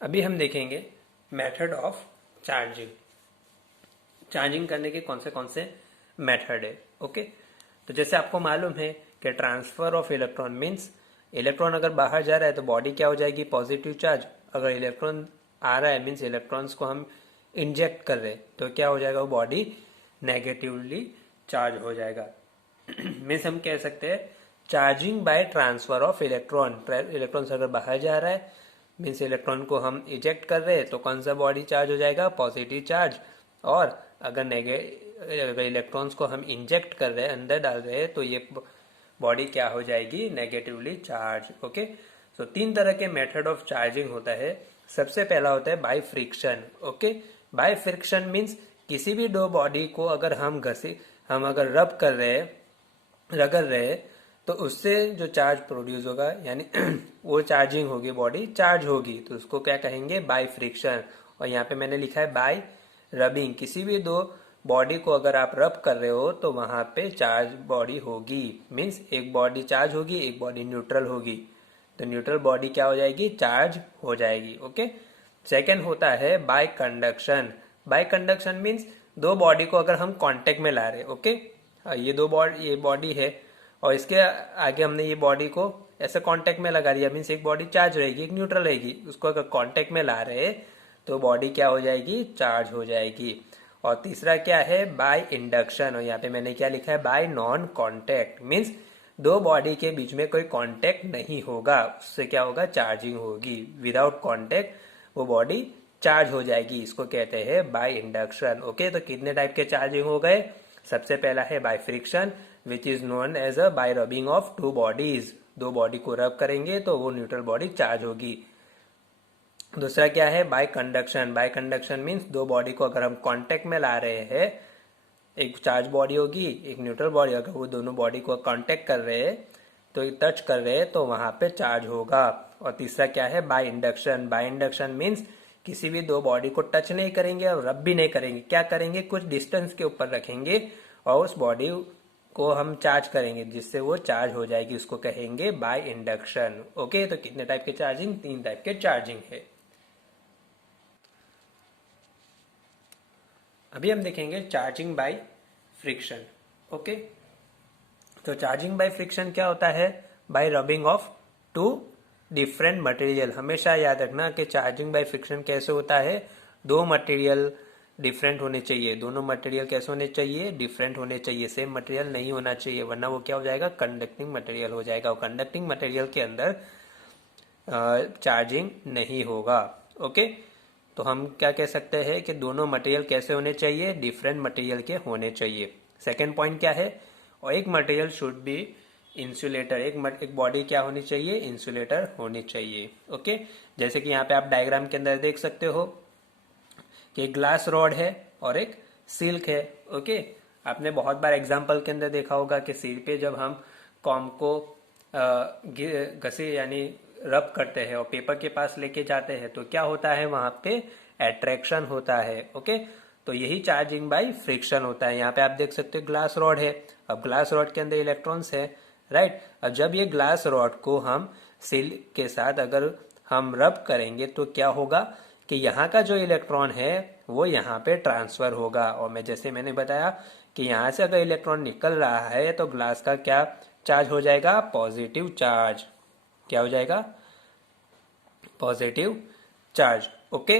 अभी हम देखेंगे मेथड ऑफ चार्जिंग। चार्जिंग करने के कौन से मेथड है। ओके, तो जैसे आपको मालूम है कि transfer of electron means electron अगर बाहर जा रहा है तो बॉडी क्या हो जाएगी, पॉजिटिव चार्ज। अगर इलेक्ट्रॉन आ रहा है मीन्स इलेक्ट्रॉन्स को हम इंजेक्ट कर रहे हैं तो क्या हो जाएगा, वो बॉडी नेगेटिवली चार्ज हो जाएगा। मीन्स हम कह सकते हैं charging by transfer of electron. Electron अगर बाहर जा रहा है मीन्स इलेक्ट्रॉन को हम इजेक्ट कर रहे हैं तो कौन सा बॉडी चार्ज हो जाएगा, पॉजिटिव चार्ज। और अगर इलेक्ट्रॉन्स को हम इंजेक्ट कर रहे हैं, अंदर डाल रहे हैं, तो ये बॉडी क्या हो जाएगी, नेगेटिवली चार्ज। ओके, तो 3 तरह के मेथड ऑफ चार्जिंग होता है। सबसे पहला होता है by friction. Okay, by friction means किसी भी 2 बॉडी को अगर हम अगर रब कर रहे हैं, रगड़ रहे हैं, तो उससे जो चार्ज प्रोड्यूस होगा यानी वो चार्जिंग होगी, बॉडी चार्ज होगी, तो उसको क्या कहेंगे, बाय फ्रिक्शन। और यहाँ पे मैंने लिखा है बाय रबिंग। किसी भी 2 बॉडी को अगर आप रब कर रहे हो तो वहां पे चार्ज बॉडी होगी। मीन्स एक बॉडी चार्ज होगी, एक बॉडी न्यूट्रल होगी, तो न्यूट्रल बॉडी क्या हो जाएगी, चार्ज हो जाएगी। ओके, सेकेंड होता है bye conduction. Bye conduction means 2 body को अगर हम कांटेक्ट में ला रहे, ओके, ये बॉडी है और इसके आगे हमने ये बॉडी को ऐसे कांटेक्ट में लगा दिया, मीन्स एक बॉडी चार्ज रहेगी, एक न्यूट्रल रहेगी। उसको अगर कांटेक्ट में ला रहे तो बॉडी क्या हो जाएगी, चार्ज हो जाएगी। और तीसरा क्या है, बाय इंडक्शन। और यहाँ पे मैंने क्या लिखा है, bye non contact. Means 2 body के बीच में कोई कांटेक्ट नहीं होगा, उससे क्या होगा, चार्जिंग होगी। विदाउट कांटेक्ट वो बॉडी चार्ज हो जाएगी, इसको कहते हैं बाय इंडक्शन। ओके, तो कितने टाइप के चार्जिंग हो गए। सबसे पहला है by friction which is known as a by rubbing of 2 bodies. 2 body को रब करेंगे तो वो न्यूट्रल बॉडी चार्ज होगी। दूसरा क्या है, bye conduction. Bye conduction means 2 body को अगर हम कांटेक्ट में ला रहे हैं, एक चार्ज बॉडी होगी, एक न्यूट्रल बॉडी, अगर वो दोनों बॉडी को कांटेक्ट कर रहे हैं तो टच कर रहे हैं तो वहां पे चार्ज होगा। और तीसरा क्या है, by induction. By induction means किसी भी 2 बॉडी को टच नहीं करेंगे और रब भी नहीं करेंगे, क्या करेंगे, कुछ डिस्टेंस के ऊपर रखेंगे और उस बॉडी को हम चार्ज करेंगे जिससे वो चार्ज हो जाएगी, उसको कहेंगे बाय इंडक्शन। ओके, तो कितने टाइप के चार्जिंग, 3 टाइप के चार्जिंग है। अभी हम देखेंगे चार्जिंग बाय फ्रिक्शन। ओके, तो चार्जिंग बाय फ्रिक्शन क्या होता है, bye rubbing of 2 different material. हमेशा याद रखना कि चार्जिंग बाय फ्रिक्शन कैसे होता है, 2 मटेरियल डिफरेंट होने चाहिए। दोनों मटेरियल कैसे होने चाहिए, डिफरेंट होने चाहिए, सेम मटेरियल नहीं होना चाहिए, वरना वो क्या हो जाएगा, कंडक्टिंग मटेरियल हो जाएगा। और कंडक्टिंग मटेरियल के अंदर चार्जिंग नहीं होगा। ओके, तो हम क्या कह सकते हैं कि दोनों मटेरियल कैसे होने चाहिए, डिफरेंट मटेरियल के होने चाहिए। सेकेंड पॉइंट क्या है, और एक मटेरियल शुड बी इंसुलेटर। एक बॉडी क्या होनी चाहिए, इंसुलेटर होनी चाहिए। ओके, जैसे कि यहाँ पे आप डायग्राम के अंदर देख सकते हो कि एक ग्लास रॉड है और एक सिल्क है। ओके, आपने बहुत बार एग्जाम्पल के अंदर देखा होगा कि सिर पे जब हम कॉम को घसे यानी रब करते हैं और पेपर के पास लेके जाते हैं तो क्या होता है, वहां पे एट्रैक्शन होता है। ओके, तो यही चार्जिंग बाय फ्रिक्शन होता है। यहाँ पे आप देख सकते हो ग्लास रॉड है, अब ग्लास रॉड के अंदर इलेक्ट्रॉन्स है, राइट। अब जब ये ग्लास रॉड को हम सिल्क के साथ अगर हम रब करेंगे तो क्या होगा कि यहाँ का जो इलेक्ट्रॉन है वो यहाँ पे ट्रांसफर होगा। और मैंने बताया कि यहाँ से अगर इलेक्ट्रॉन निकल रहा है तो ग्लास का क्या चार्ज हो जाएगा, पॉजिटिव चार्ज। क्या हो जाएगा, positive charge. Okay,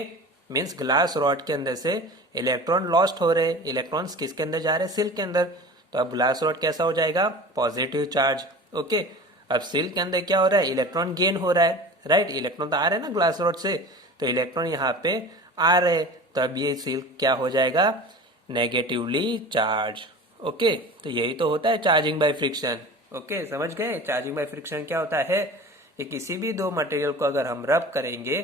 means glass rod के अंदर से इलेक्ट्रॉन लॉस्ट हो रहे, इलेक्ट्रॉन्स किसके अंदर जा रहे हैं, सिल्क के अंदर, तो अब ग्लास रॉड कैसा हो जाएगा, पॉजिटिव चार्ज। ओके, अब सिल्क के अंदर क्या हो रहा है, इलेक्ट्रॉन गेन हो रहा है, राइट। इलेक्ट्रॉन तो आ रहे हैं ना ग्लास रॉड से, तो इलेक्ट्रॉन यहाँ पे आ रहे, तो अब ये सिल्क क्या हो जाएगा, नेगेटिवली चार्ज। ओके, तो यही तो होता है चार्जिंग बाय फ्रिक्शन। ओके, समझ गए चार्जिंग बाय फ्रिक्शन क्या होता है, कि किसी भी 2 मटेरियल को अगर हम रब करेंगे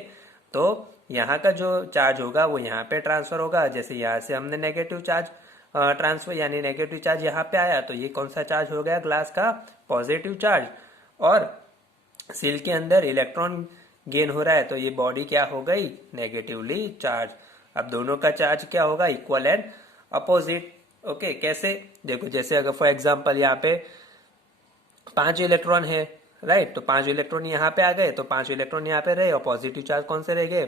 तो यहाँ का जो चार्ज होगा वो यहाँ पे ट्रांसफर होगा। जैसे यहाँ से हमने नेगेटिव चार्ज ट्रांसफर यानी नेगेटिव चार्ज यहाँ पे आया तो ये कौन सा चार्ज हो गया, ग्लास का पॉजिटिव चार्ज। और सिल्क के अंदर इलेक्ट्रॉन गेन हो रहा है तो ये बॉडी क्या हो गई, नेगेटिवली चार्ज। अब दोनों का चार्ज क्या होगा, इक्वल एंड अपोजिट। ओके, कैसे, देखो जैसे अगर फॉर एग्जांपल यहाँ पे 5 इलेक्ट्रॉन है, राइट। तो 5 इलेक्ट्रॉन यहाँ पे आ गए, तो 5 इलेक्ट्रॉन यहाँ पे रहे, और पॉजिटिव चार्ज कौन से रह गए?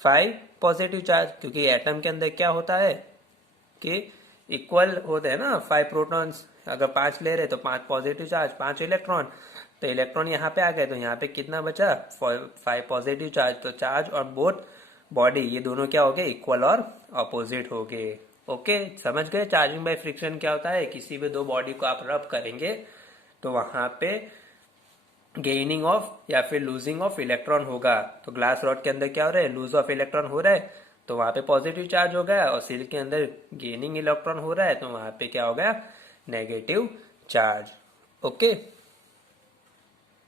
5 पॉजिटिव चार्ज, क्योंकि एटम के अंदर क्या होता है कि इक्वल होते हैं ना 5 प्रोटॉन्स। अगर 5 ले रहे तो 5 पॉजिटिव चार्ज, 5 इलेक्ट्रॉन, तो इलेक्ट्रॉन यहाँ पे आ गए, तो यहाँ पे कितना बचा? 5 पॉजिटिव चार्ज। तो चार्ज और बोथ बॉडी ये दोनों क्या हो गए? इक्वल और अपोजिट हो गए। ओके, समझ गए चार्जिंग बाय फ्रिक्शन क्या होता है? किसी भी दो बॉडी को आप रब करेंगे तो वहां पे गेनिंग ऑफ या फिर लूजिंग ऑफ इलेक्ट्रॉन होगा। तो ग्लास रॉड के अंदर क्या हो रहा है? लूज ऑफ इलेक्ट्रॉन हो रहा है, तो वहां पे पॉजिटिव चार्ज हो गया, और सिल्क के अंदर गेनिंग इलेक्ट्रॉन हो रहा है, तो वहां पे क्या हो गया? Negative charge. ओके।